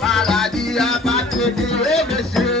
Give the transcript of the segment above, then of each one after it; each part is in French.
maladie à battre des messieurs.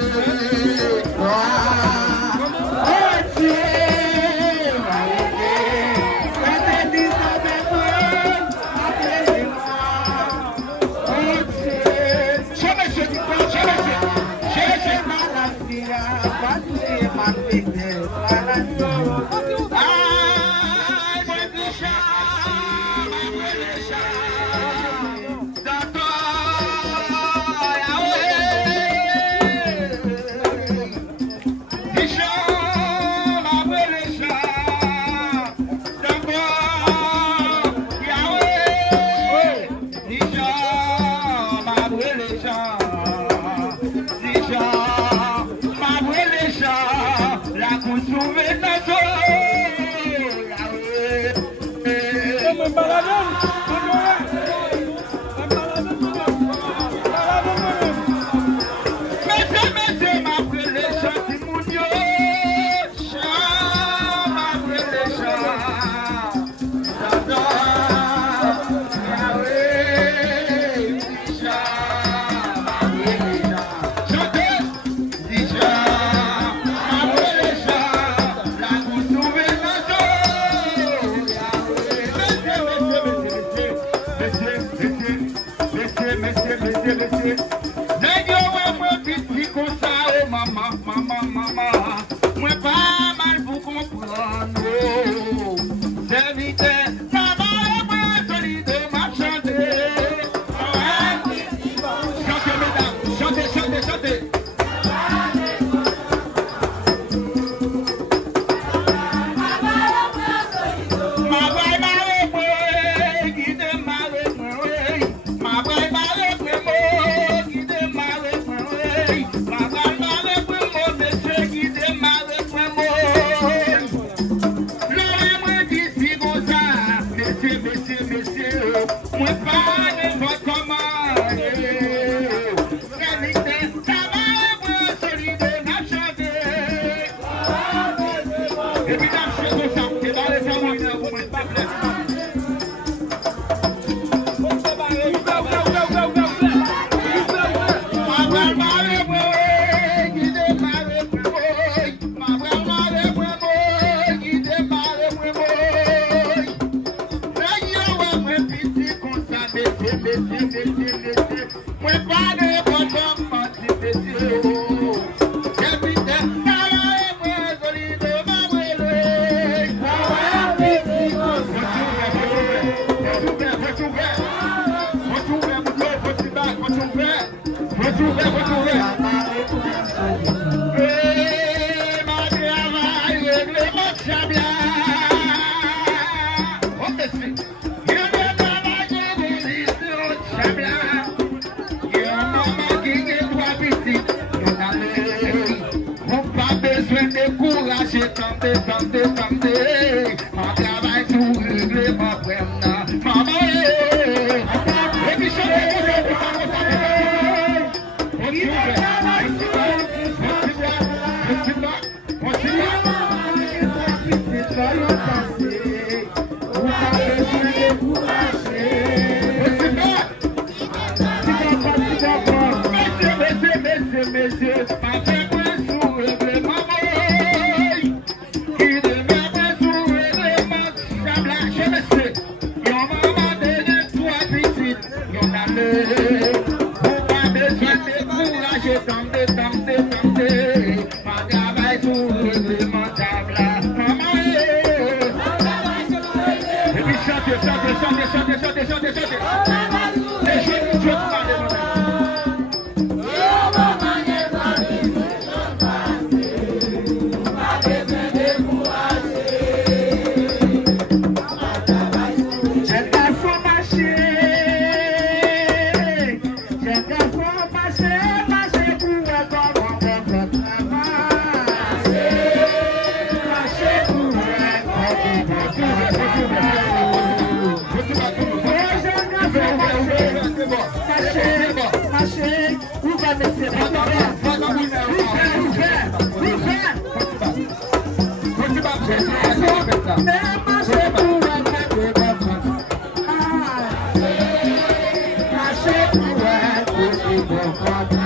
bon travail.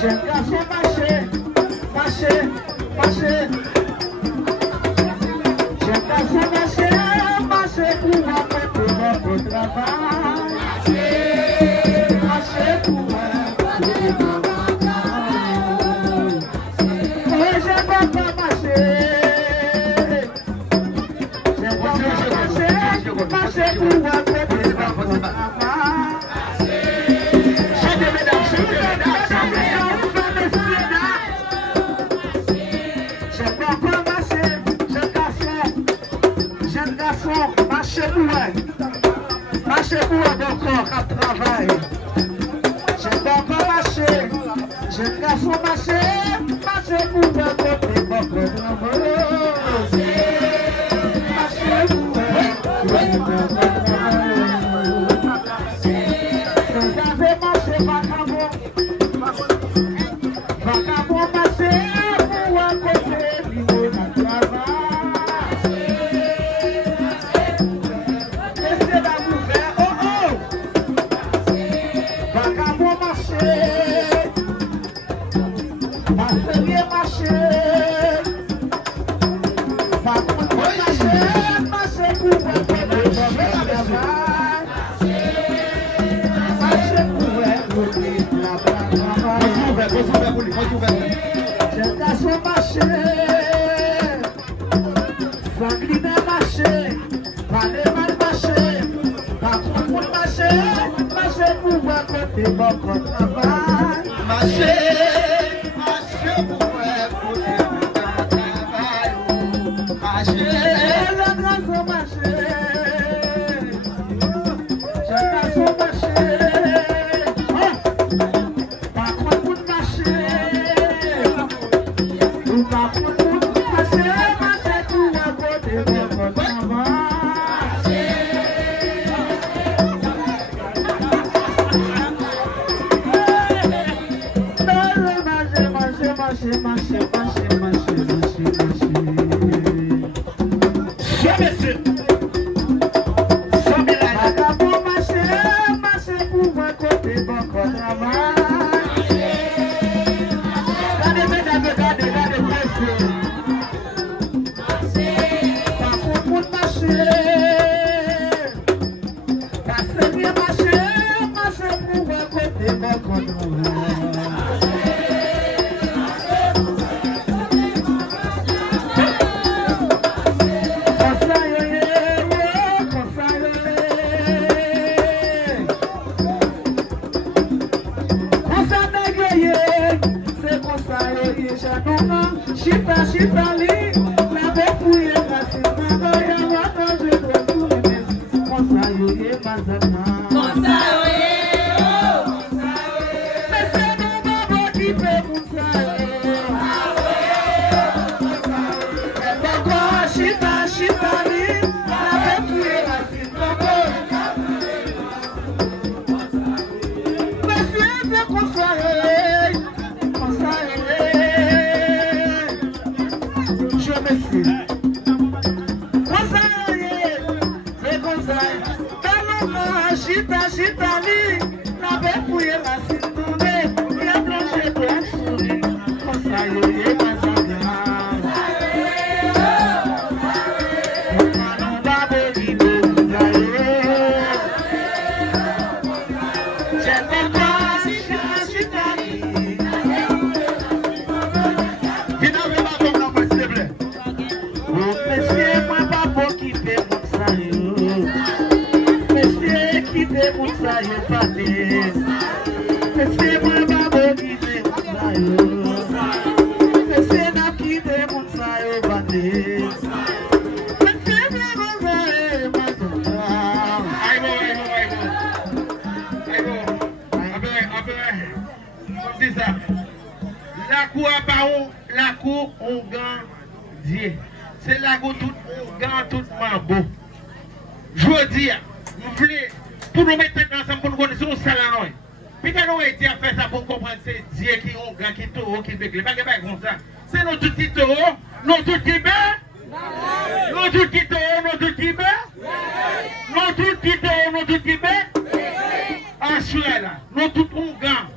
Jeune garçon marcher, marcher, marcher. Jeune garçon marcher, marcher pour apporter notre travail. Marcher pour apporter notre travail. Oui, je ne vais pas marcher. Je ne vais pas marcher, marcher pour apporter notre travail. Marchez pour un corps à travail. Je ne dois pas marcher. Je ne dois pas marcher. Marchez pour un côté, votre travail. Marchez pour un travail. Vous avez marché, vagabond. Vagabond, marchez pour un côté, niveau de travail. J'ai cassé marché, Franklin est marché, Paléman marché, Patron pour marché, marché pour voir côté bon travail. Marché, marché pour voir côté bon travail. Marché, le grand marché, j'ai cassé marché. La cour, on gagne. C'est la cour, on gagne tout mambo. Je veux dire, vous voulez, pour nous mettre ensemble, pour nous connaître un salon. Puis quand nous avons été à faire ça pour comprendre c'est Dieu qui ont gagne, qui taureau, qui bégle. Pas comme ça. C'est nos tout petits taureaux, nos tout petits bœufs. Nos tout petits taureaux, nos tout petits bœufs. Nos tout petits taureaux, nos tout petits bœufs. Ah assuré là, nous tous on gagne,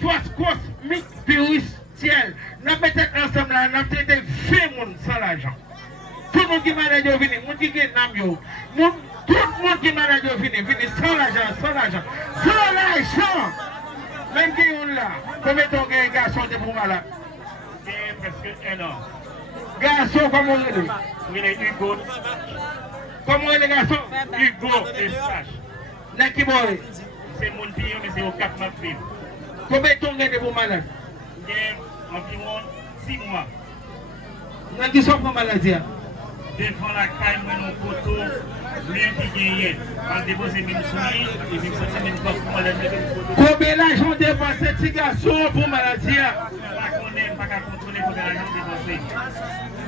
force cosmique spirituelle, nous mettons ensemble là, nous traitons 20 monde sans l'argent. Tout le monde qui est malade vient, tout le monde qui est tout le monde qui est malade vient sans l'argent. Même qui est là, combien de temps un garçon est pour malade? Presque 1 an. Garçon, comment on est? Oui, les Hugo. Comment est les garçons? Hugo Espache. N'est-ce qui boy? C'est mon pays, mais c'est au 4 mois de vie. Combien de temps est pour malade? Environ 6 mois. N'est-ce qui sont pour maladie? Devant la caille, moi, non, photo, rien qui gagne. On dépose mes souris, et puis sortir mes coffres pour maladie. Combien d'argent dépense ce petit garçon pour maladie? Je ne sais pas contrôler pour l'argent dépensé.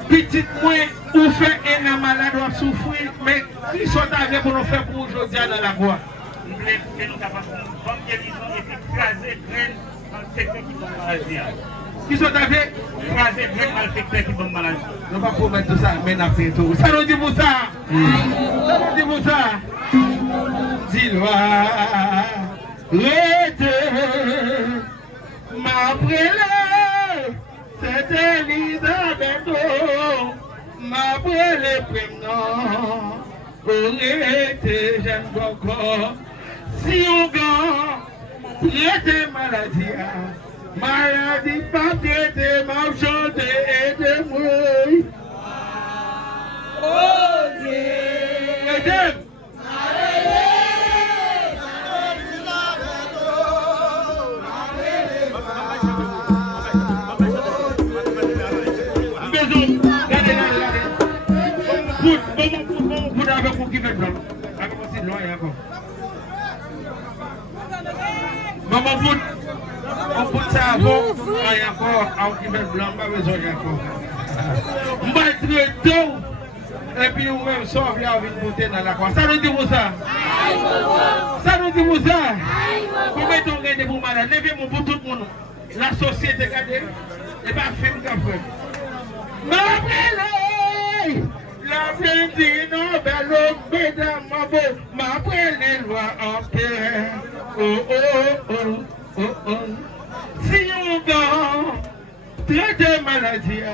Petit moins, ou fait un malade ou souffrir, mais qui sont avec pour nous faire pour aujourd'hui dans la voie? Nous voulons que nous capables de bonne guérison et puis craser graines dans le secteur qui sont maladie. Qui sont avec? Craser graines dans le secteur qui sont maladie. On va promettre tout ça, mais on a fait tout. Ça nous dit pour ça? Ça nous dit pour ça? Dis-le, rete, ma brûlée, c'est Elisabeth, ma brûlée, prénom, rete, j'aime encore. Si on gagne, traite maladie, maladie, pas traiter, m'a chanté, aidez-moi. Oh Dieu, aidez-moi. Maman fout, on fout ça avant, il y a encore un qui met blanc, pas besoin encore. On va être tôt, et puis nous-mêmes sauver la vie de monter dans la croix. Ça nous dit pour ça? Ça nous dit pour ça? Combien de temps gagne pour malade? Levez-moi pour tout le monde. La société, regardez, et pas film qu'a fait. La blindée, non, belle mesdames, ma beau, ma belle les lois en paix. Oh, oh, oh, oh, oh. Si on gagne, traite maladie,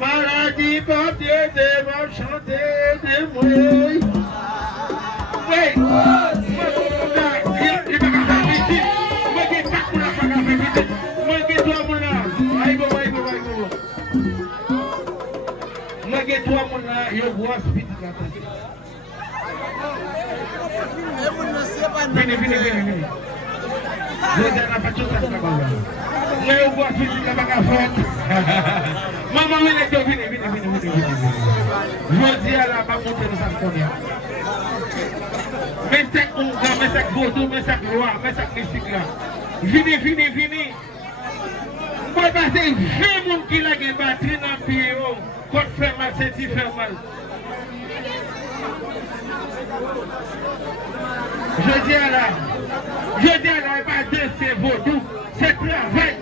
maladie, papier, de ma chanter, de moi. Oui, moi, il va faire ici. Moi, je ne sais pas pour la faire ici. Moi, je ne sais pas pour la. Aïe, moi, je toi, mon là, je vois ce petit là. Venez. Je ne pas tout ça. Moi, je vois ce petit là. Maman, venez. Je dis à la maman que nous avons connu. Mais c'est un grand, mais c'est vaudou, mais c'est gloire, mais c'est mystique là. Venez. Moi, c'est 20 personnes qui ont battu dans le pays. Quand fait mal, c'est qui fait mal. Je dis à la, pas de c'est vaudou, c'est travail.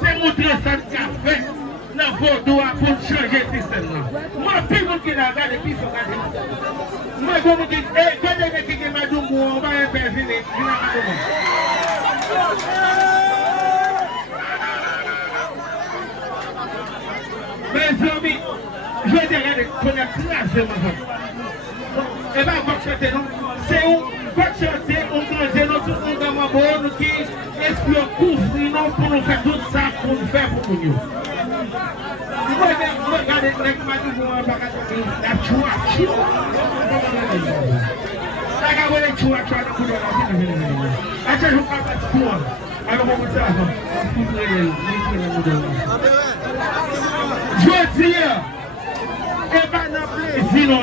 C'est montrer ça qu'a fait dans vaudou pour changer le système. Moi, plus de qui l'a regardé, puis il faut regarder. Moi, je vous dis, quand il y a quelqu'un qui m'a dit, on va intervenir, il n'a pas de mes amis, je vais dire, regardez, qu'on a classé ma femme. Et bien, on va chanter, non? C'est où? On va chanter, on va nous, tout le monde va nous qui espèrent couvrir, non, pour nous faire tout ça, pour nous faire pour nous. Regardez, regardez, la chouache. Regardez, la chouache, je dis, et pas de plaisir, non,